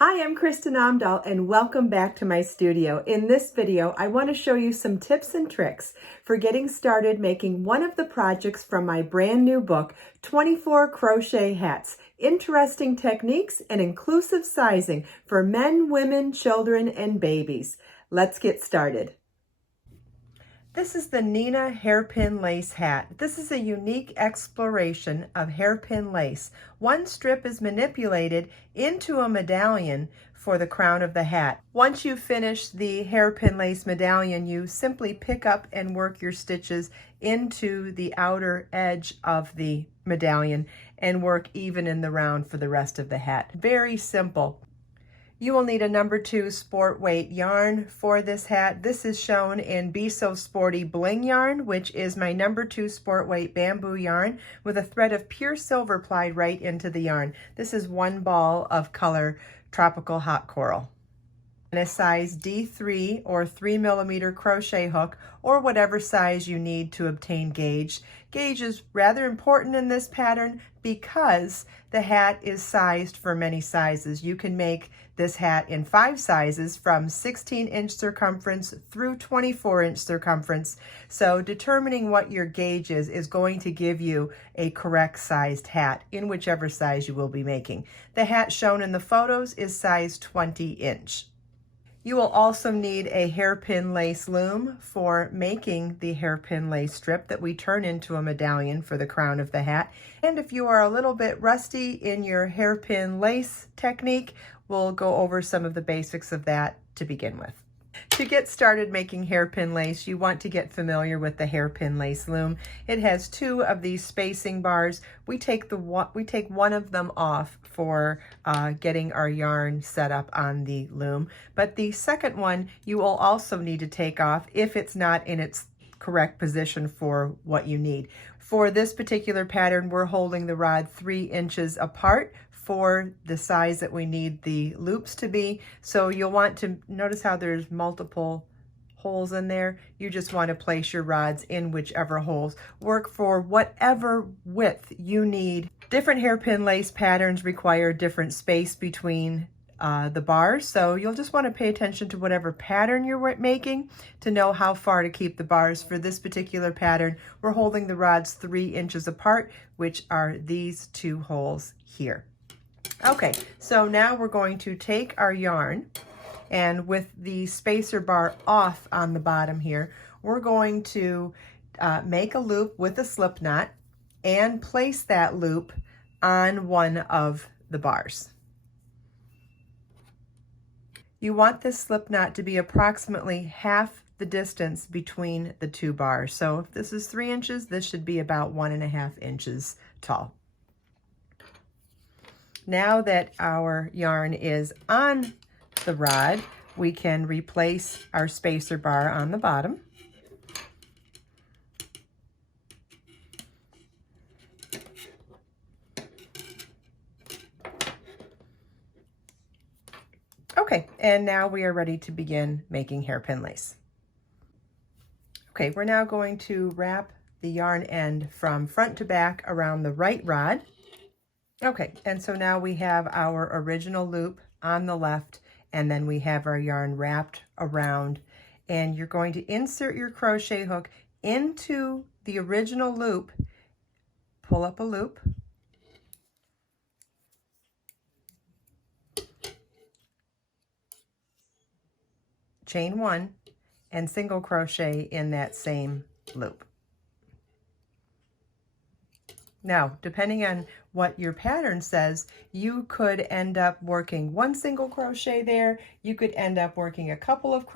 Hi, I'm Kristin Omdahl and welcome back to my studio. In this video, I want to show you some tips and tricks for getting started making one of the projects from my brand new book, 24 Crochet Hats, Interesting Techniques and Inclusive Sizing for Men, Women, Children, and Babies. Let's get started. This is the Nina Hairpin Lace Hat. This is a unique exploration of hairpin lace. One strip is manipulated into a medallion for the crown of the hat. Once you finish the hairpin lace medallion, you simply pick up and work your stitches into the outer edge of the medallion and work even in the round for the rest of the hat. Very simple. You will need a number 2 sport weight yarn for this hat. This is shown in Be So Sporty Bling yarn, which is my number 2 sport weight bamboo yarn with a thread of pure silver plied right into the yarn. This is 1 ball of color Tropical Hot Coral. And a size D3 or 3mm crochet hook, or whatever size you need to obtain gauge. Gauge is rather important in this pattern because the hat is sized for many sizes. You can make this hat in 5 sizes from 16-inch circumference through 24-inch circumference. So determining what your gauge is going to give you a correct sized hat in whichever size you will be making. The hat shown in the photos is size 20-inch. You will also need a hairpin lace loom for making the hairpin lace strip that we turn into a medallion for the crown of the hat. And if you are a little bit rusty in your hairpin lace technique, we'll go over some of the basics of that to begin with. To get started making hairpin lace, you want to get familiar with the hairpin lace loom. It has 2 of these spacing bars. We take one of them off for getting our yarn set up on the loom, but the second one you will also need to take off if it's not in its correct position for what you need. For this particular pattern, we're holding the rod 3 inches apart for the size that we need the loops to be. So you'll want to notice how there's multiple holes in there. You just want to place your rods in whichever holes. Work for whatever width you need. Different hairpin lace patterns require different space between the bars, so you'll just want to pay attention to whatever pattern you're making to know how far to keep the bars. For this particular pattern, we're holding the rods 3 inches apart, which are these 2 holes here. Okay, so now we're going to take our yarn, and with the spacer bar off on the bottom here, we're going to make a loop with a slip knot and place that loop on one of the bars. You want this slip knot to be approximately half the distance between the 2 bars. So if this is 3 inches, this should be about 1.5 inches tall. Now that our yarn is on the rod, we can replace our spacer bar on the bottom. Okay, and now we are ready to begin making hairpin lace. Okay, we're now going to wrap the yarn end from front to back around the right rod. Okay, and so now we have our original loop on the left, and then we have our yarn wrapped around, and you're going to insert your crochet hook into the original loop, pull up a loop, chain 1, and single crochet in that same loop. Now, depending on what your pattern says, you could end up working 1 single crochet there. You could end up working a couple of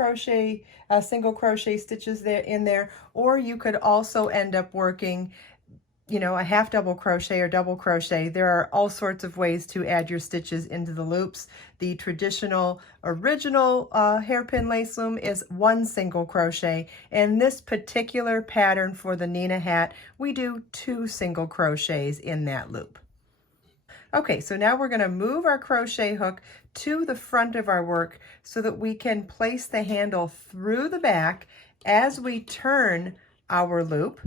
single crochet stitches in there, or you could also end up working, you know, a half double crochet or double crochet. There are all sorts of ways to add your stitches into the loops. The traditional original hairpin lace loom is 1 single crochet. In this particular pattern for the Nina hat, we do 2 single crochets in that loop. Okay, so now we're going to move our crochet hook to the front of our work so that we can place the handle through the back as we turn our loop.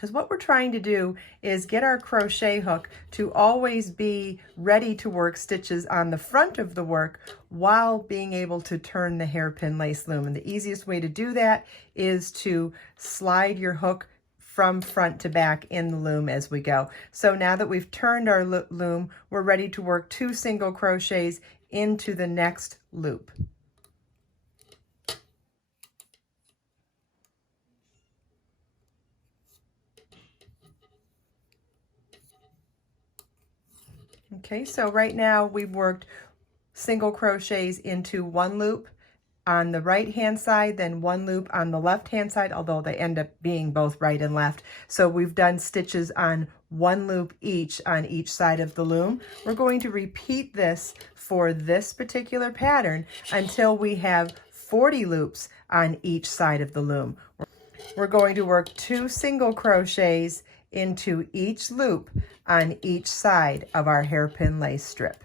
Because what we're trying to do is get our crochet hook to always be ready to work stitches on the front of the work while being able to turn the hairpin lace loom. And the easiest way to do that is to slide your hook from front to back in the loom as we go. So now that we've turned our loom, we're ready to work 2 single crochets into the next loop. Okay, so right now we've worked single crochets into 1 loop on the right hand side, then 1 loop on the left hand side, although they end up being both right and left. So we've done stitches on 1 loop each on each side of the loom. We're going to repeat this for this particular pattern until we have 40 loops on each side of the loom. We're going to work 2 single crochets into each loop on each side of our hairpin lace strip.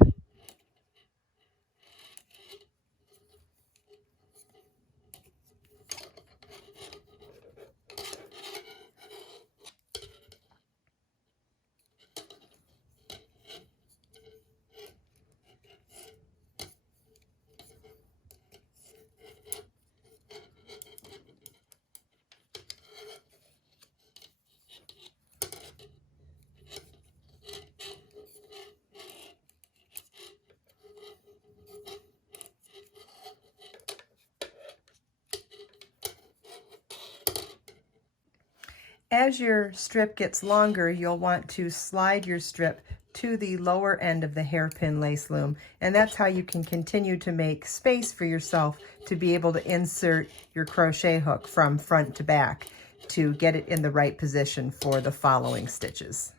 As your strip gets longer, you'll want to slide your strip to the lower end of the hairpin lace loom, and that's how you can continue to make space for yourself to be able to insert your crochet hook from front to back to get it in the right position for the following stitches.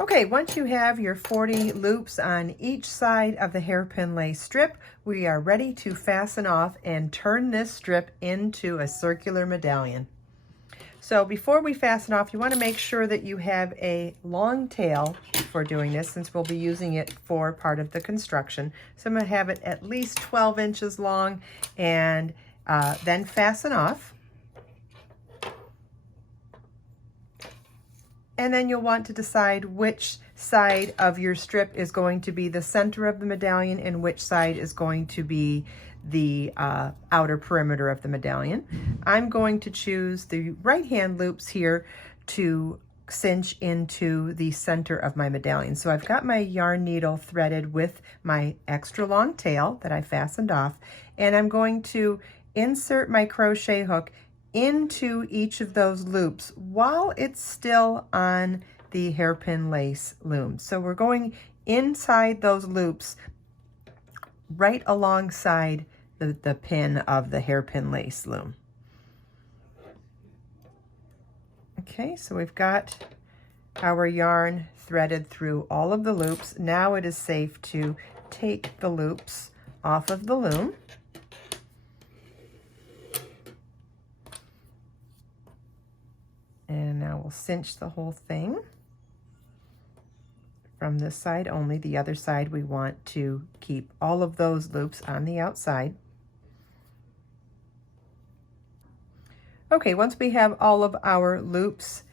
Okay, once you have your 40 loops on each side of the hairpin lace strip, we are ready to fasten off and turn this strip into a circular medallion. So before we fasten off, you want to make sure that you have a long tail for doing this, since we'll be using it for part of the construction. So I'm going to have it at least 12 inches long, and then fasten off. And then you'll want to decide which side of your strip is going to be the center of the medallion and which side is going to be the outer perimeter of the medallion. I'm going to choose the right hand loops here to cinch into the center of my medallion. So I've got my yarn needle threaded with my extra long tail that I fastened off, and I'm going to insert my crochet hook into each of those loops while it's still on the hairpin lace loom. So we're going inside those loops right alongside the pin of the hairpin lace loom. Okay, so we've got our yarn threaded through all of the loops. Now it is safe to take the loops off of the loom. And now we'll cinch the whole thing from this side only. The other side, we want to keep all of those loops on the outside. Okay, once we have all of our loops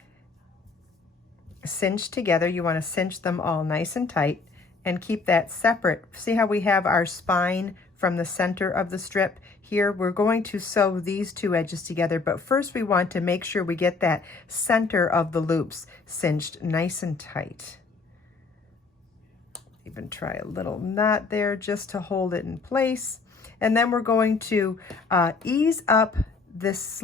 cinched together, you want to cinch them all nice and tight and keep that separate. See how we have our spine from the center of the strip? Here we're going to sew these 2 edges together, but first we want to make sure we get that center of the loops cinched nice and tight. Even try a little knot there just to hold it in place. And then we're going to ease up this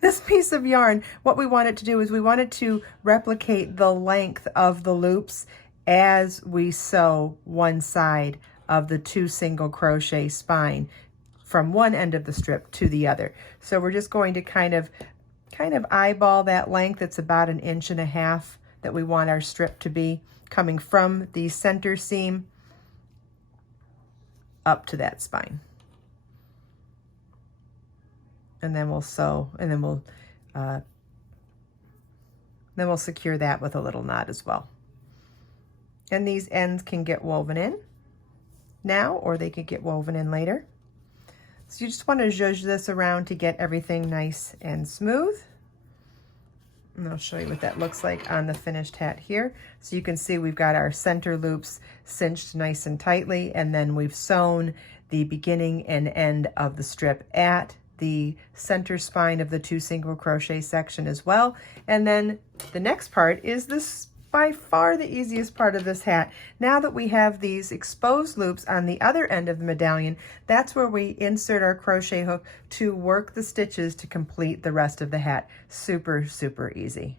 this piece of yarn. What we want it to do is we want it to replicate the length of the loops as we sew one side of the 2 single crochet spine from one end of the strip to the other. So we're just going to kind of eyeball that length. It's about 1.5 inches that we want our strip to be, coming from the center seam up to that spine. And then we'll sew, and then we'll secure that with a little knot as well. And these ends can get woven in now, or they could get woven in later. So you just want to zhuzh this around to get everything nice and smooth. And I'll show you what that looks like on the finished hat here. So you can see we've got our center loops cinched nice and tightly, and then we've sewn the beginning and end of the strip at the center spine of the 2 single crochet section as well. And then the next part is this, by far the easiest part of this hat. Now that we have these exposed loops on the other end of the medallion, that's where we insert our crochet hook to work the stitches to complete the rest of the hat. Super, super easy.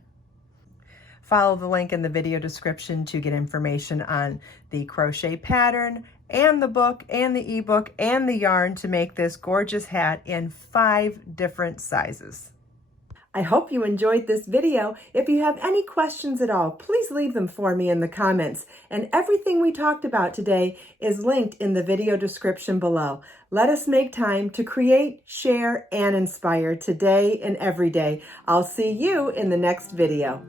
Follow the link in the video description to get information on the crochet pattern and the book and the ebook and the yarn to make this gorgeous hat in 5 different sizes. I hope you enjoyed this video. If you have any questions at all, please leave them for me in the comments. And everything we talked about today is linked in the video description below. Let us make time to create, share, and inspire today and every day. I'll see you in the next video.